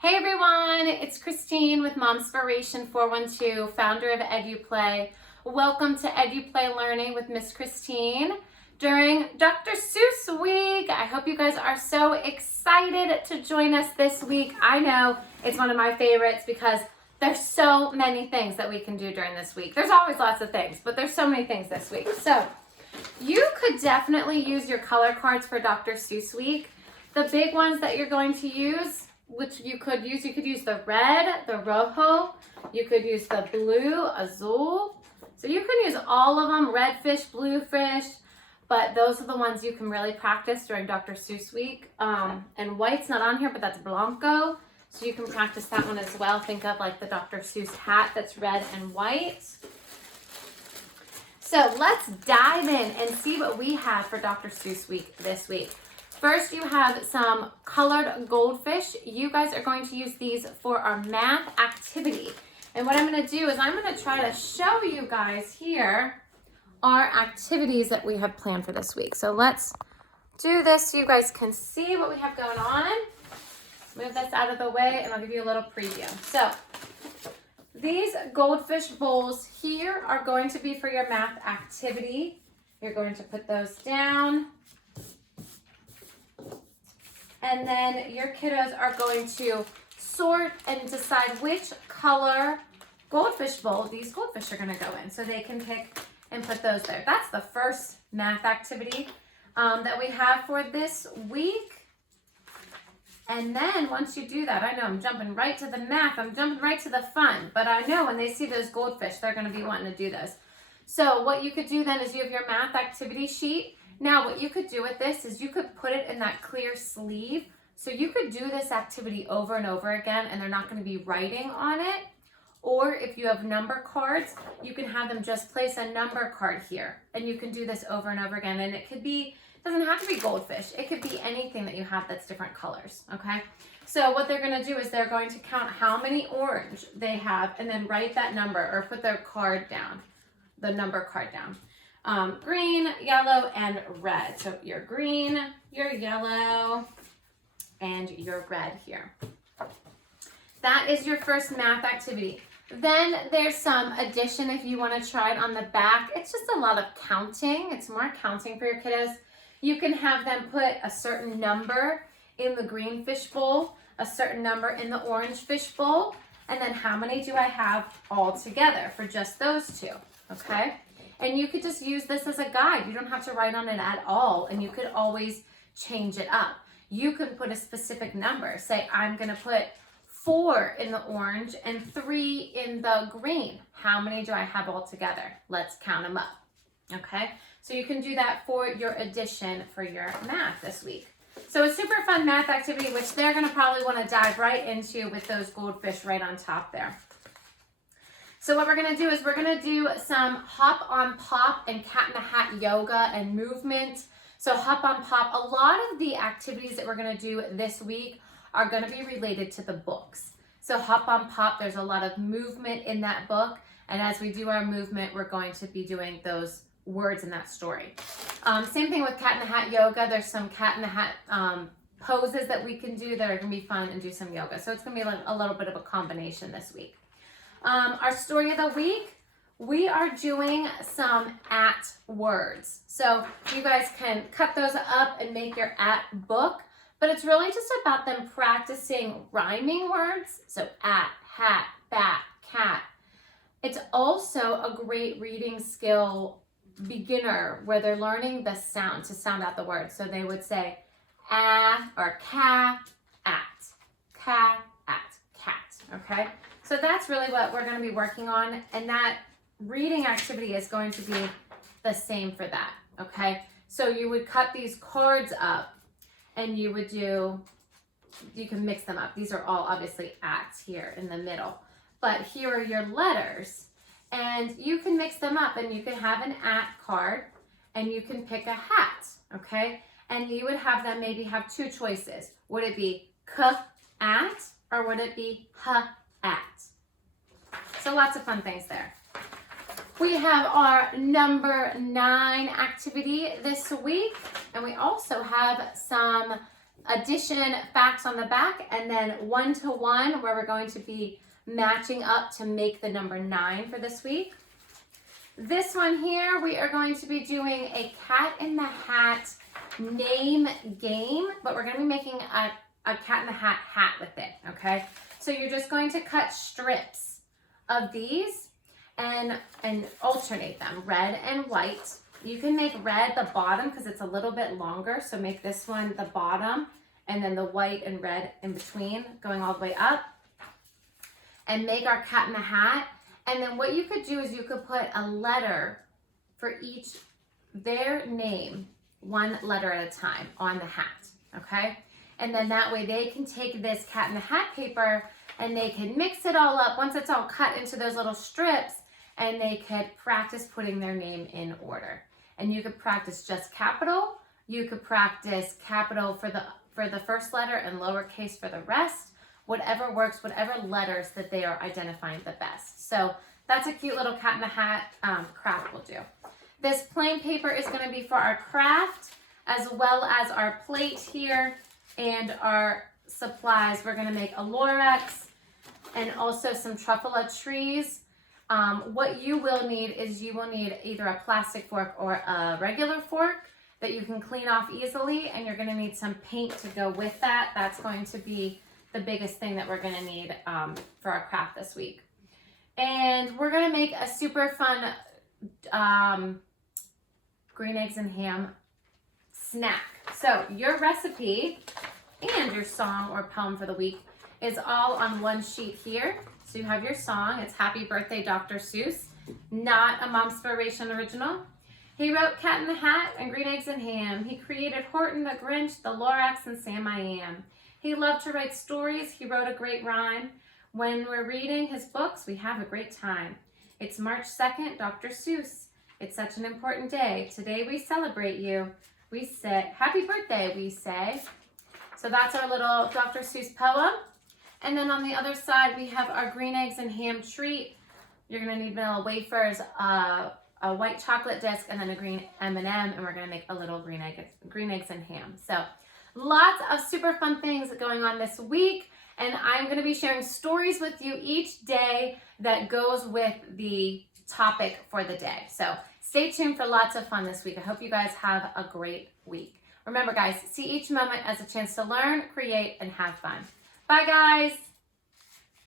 Hey everyone, it's Christine with Momspiration 412, founder of EduPlay. Welcome to EduPlay Learning with Miss Christine during Dr. Seuss week. I hope you guys are so excited to join us this week. I know it's one of my favorites because there's so many things that we can do during this week. There's always lots of things, but there's so many things this week. So you could definitely use your color cards for Dr. Seuss week. The big ones that you're going to use, which you could use the red, the rojo, you could use the blue, azul. So you can use all of them, red fish, blue fish, but those are the ones you can really practice during Dr. Seuss week. And white's not on here, but that's blanco. So you can practice that one as well. Think of like the Dr. Seuss hat that's red and white. So let's dive in and see what we have for Dr. Seuss week this week. First, you have some colored goldfish. You guys are going to use these for our math activity. And what I'm going to do is I'm going to try to show you guys here our activities that we have planned for this week. So let's do this so you guys can see what we have going on. Move this out of the way and I'll give you a little preview. So these goldfish bowls here are going to be for your math activity. You're going to put those down. And then your kiddos are going to sort and decide which color goldfish bowl these goldfish are going to go in. So they can pick and put those there. That's the first math activity that we have for this week. And then once you do that, I know I'm jumping right to the math. I'm jumping right to the fun. But I know when they see those goldfish, they're going to be wanting to do this. So what you could do then is you have your math activity sheet. Now, what you could do with this is you could put it in that clear sleeve. So you could do this activity over and over again, and they're not going to be writing on it. Or if you have number cards, you can have them just place a number card here. And you can do this over and over again. And it could be, it doesn't have to be goldfish. It could be anything that you have that's different colors, okay? So what they're going to do is they're going to count how many orange they have and then write that number or put their card down, the number card down. Green, yellow, and red. So your green, your yellow, and your red here. That is your first math activity. Then there's some addition if you want to try it on the back. It's just a lot of counting. It's more counting for your kiddos. You can have them put a certain number in the green fish bowl, a certain number in the orange fish bowl, and then how many do I have all together for just those two, okay? And you could just use this as a guide. You don't have to write on it at all, and you could always change it up. You can put a specific number. Say, I'm going to put 4 in the orange and 3 in the green. How many do I have all together? Let's count them up, okay? So you can do that for your addition for your math this week. So a super fun math activity, which they're going to probably want to dive right into with those goldfish right on top there. So what we're going to do is we're going to do some hop on pop and cat in the hat yoga and movement. So hop on pop, a lot of the activities that we're going to do this week are going to be related to the books. So hop on pop, there's a lot of movement in that book. And as we do our movement, we're going to be doing those words in that story. Same thing with cat in the hat yoga. There's some cat in the hat poses that we can do that are going to be fun and do some yoga. So it's going to be a little bit of a combination this week. Our story of the week, we are doing some at words. So you guys can cut those up and make your at book, but it's really just about them practicing rhyming words. So at, hat, bat, cat. It's also a great reading skill beginner where they're learning the sound to sound out the words. So they would say or cat, cat, okay? So that's really what we're going to be working on, and that reading activity is going to be the same for that, okay? So you would cut these cards up, and you would you can mix them up. These are all obviously ats here in the middle, but here are your letters, and you can mix them up, and you can have an at card, and you can pick a hat, okay? And you would have them maybe have 2 choices. Would it be k-at, or would it be h-at? So lots of fun things there. We have our number 9 activity this week, and we also have some addition facts on the back, and then 1 to 1 where we're going to be matching up to make the number 9 for this week. This one here, we are going to be doing a Cat in the Hat name game, but we're going to be making a Cat in the Hat hat with it, okay? So you're just going to cut strips of these and alternate them, red and white. You can make red the bottom because it's a little bit longer, so make this one the bottom and then the white and red in between going all the way up. And make our Cat in the Hat. And then what you could do is you could put a letter for each, their name, one letter at a time on the hat, okay? And then that way they can take this Cat in the Hat paper and they can mix it all up once it's all cut into those little strips, and they could practice putting their name in order. And you could practice just capital, you could practice capital for the first letter and lowercase for the rest, whatever works, whatever letters that they are identifying the best. So that's a cute little Cat in the Hat craft we'll do. This plain paper is going to be for our craft, as well as our plate here and our supplies. We're going to make a Lorax and also some truffula trees. What you will need is you will need either a plastic fork or a regular fork that you can clean off easily, and you're going to need some paint to go with that. That's going to be the biggest thing that we're going to need for our craft this week. And we're going to make a super fun green eggs and ham snack. So your recipe and your song or poem for the week is all on one sheet here. So you have your song. It's Happy Birthday, Dr. Seuss, not a Momspiration original. He wrote Cat in the Hat and Green Eggs and Ham. He created Horton the Grinch, the Lorax, and Sam I Am. He loved to write stories. He wrote a great rhyme. When we're reading his books, we have a great time. It's March 2nd, Dr. Seuss. It's such an important day. Today we celebrate you. We say, happy birthday, we say. So that's our little Dr. Seuss poem. And then on the other side, we have our green eggs and ham treat. You're gonna need vanilla wafers, a white chocolate disc, and then a green M&M, and we're gonna make a little green eggs and ham. So lots of super fun things going on this week, and I'm going to be sharing stories with you each day that goes with the topic for the day. So stay tuned for lots of fun this week. I hope you guys have a great week. Remember guys, see each moment as a chance to learn, create, and have fun. Bye guys!